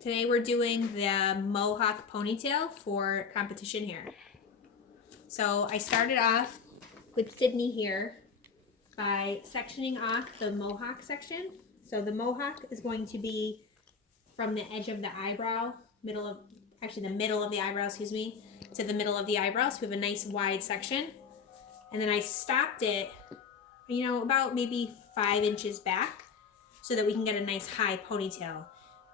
Today we're doing the mohawk ponytail for competition hair. So I started off with Sydney here by sectioning off the mohawk section. So the mohawk is going to be from the edge of the eyebrow, the middle of the eyebrow, to the middle of the eyebrow. So we have a nice wide section. And then I stopped it, about maybe 5 inches back so that we can get a nice high ponytail.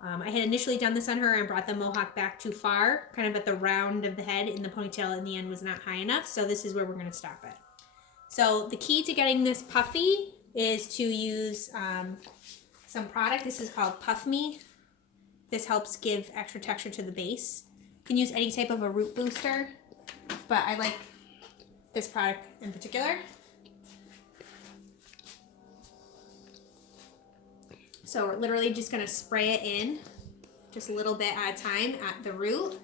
I had initially done this on her and brought the mohawk back too far, kind of at the round of the head, and the ponytail in the end was not high enough. So this is where we're going to stop it. So the key to getting this puffy is to use some product. This is called Puff Me. This helps give extra texture to the base. You can use any type of a root booster, but I like this product in particular. So we're literally just going to spray it in just a little bit at a time at the root.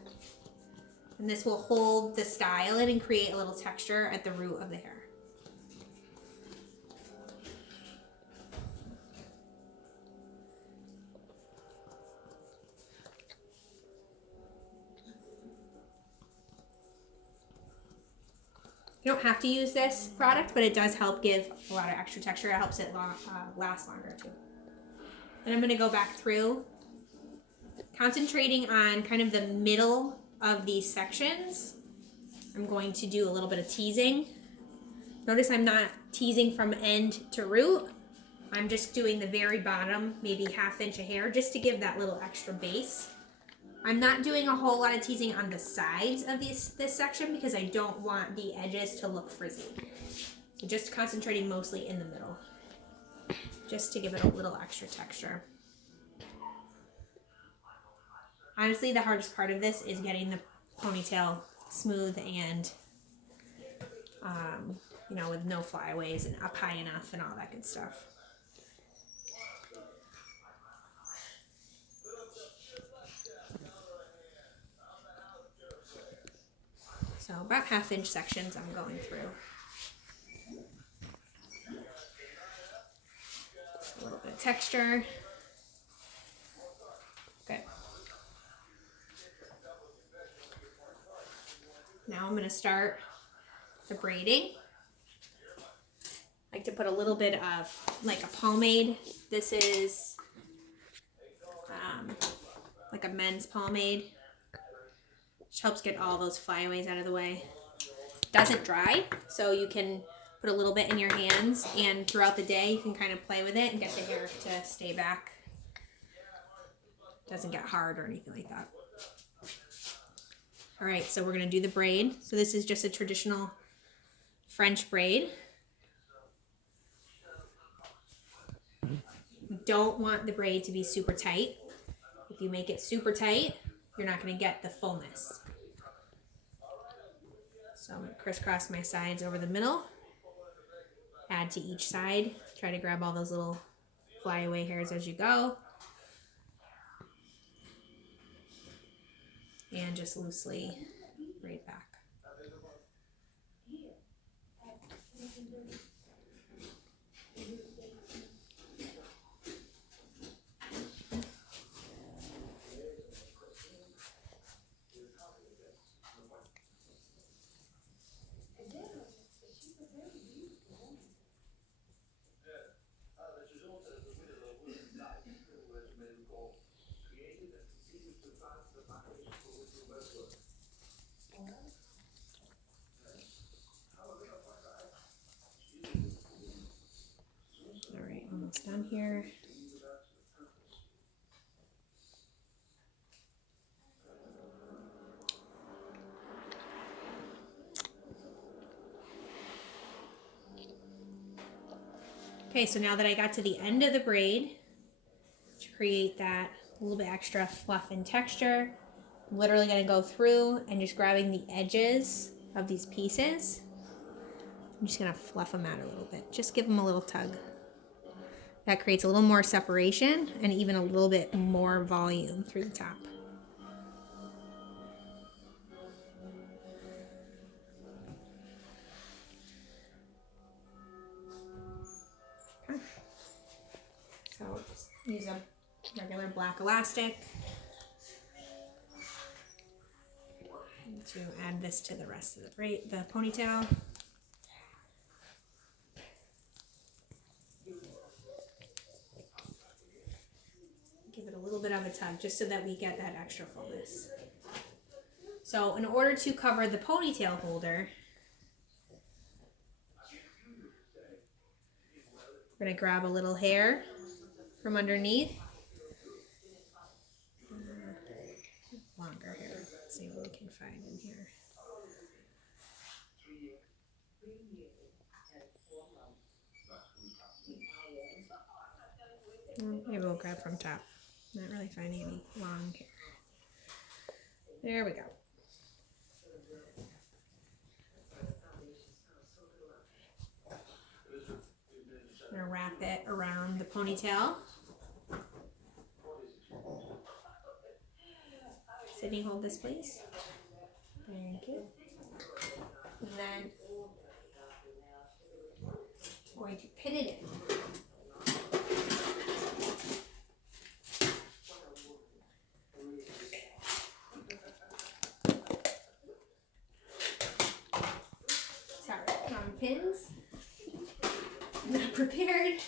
And this will hold the style in and create a little texture at the root of the hair. You don't have to use this product, but it does help give a lot of extra texture. It helps it last longer too. Then I'm going to go back through, concentrating on kind of the middle of these sections. I'm going to do a little bit of teasing. Notice I'm not teasing from end to root. I'm just doing the very bottom, maybe 1/2 inch of hair, just to give that little extra base. I'm not doing a whole lot of teasing on the sides of this section because I don't want the edges to look frizzy. So just concentrating mostly in the middle, just to give it a little extra texture. Honestly, the hardest part of this is getting the ponytail smooth and, with no flyaways and up high enough and all that good stuff. So about 1/2 inch sections I'm going through. A little bit of texture. Good. Now I'm going to start the braiding. I like to put a little bit of like a pomade. This is like a men's pomade, which helps get all those flyaways out of the way. Doesn't dry, so you can put a little bit in your hands, and throughout the day you can kind of play with it and get the hair to stay back. Doesn't get hard or anything like that. All right, so we're going to do the braid. So this is just a traditional French braid. You don't want the braid to be super tight. If you make it super tight, you're not going to get the fullness. So I'm going to crisscross my sides over the middle. Add to each side. Try to grab all those little flyaway hairs as you go. And just loosely braid back. All right, almost done here. Okay, so now that I got to the end of the braid, to create that little bit extra fluff and texture, I'm literally going to go through and just grabbing the edges of these pieces. I'm just going to fluff them out a little bit. Just give them a little tug. That creates a little more separation and even a little bit more volume through the top. So just use a regular black elastic. going to add this to the rest of the ponytail. Give it a little bit of a tug just so that we get that extra fullness. So in order to cover the ponytail holder, we're going to grab a little hair from underneath. Longer hair. Let's see what we can find in here. Maybe we'll grab from top. Not really finding any long hair. There we go. I'm going to wrap it around the ponytail. Sydney, hold this, please. Thank you. And then I'm going to pin it in. Sorry, pins. Not prepared.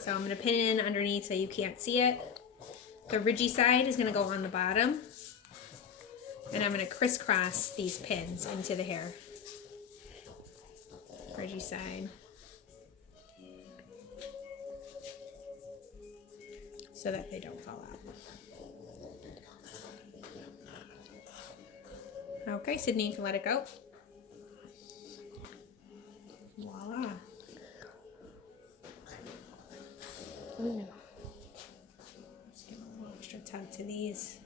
So I'm going to pin it in underneath so you can't see it. The ridgy side is going to go on the bottom. And I'm going to crisscross these pins into the hair. Ridgy side. So that they don't fall out. Okay, Sydney, you can let it go. Voila. Ooh. Just give a little extra tug to these.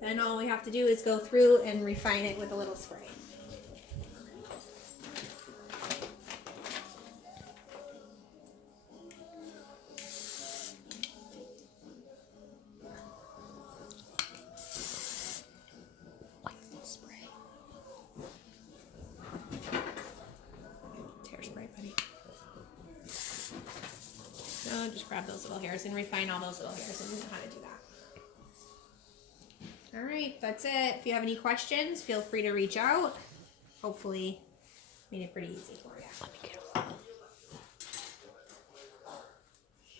Then all we have to do is go through and refine it with a little spray. Just grab those little hairs and refine all those little hairs, and we know how to do that. All right, that's it. If you have any questions, feel free to reach out. Hopefully made it pretty easy for you.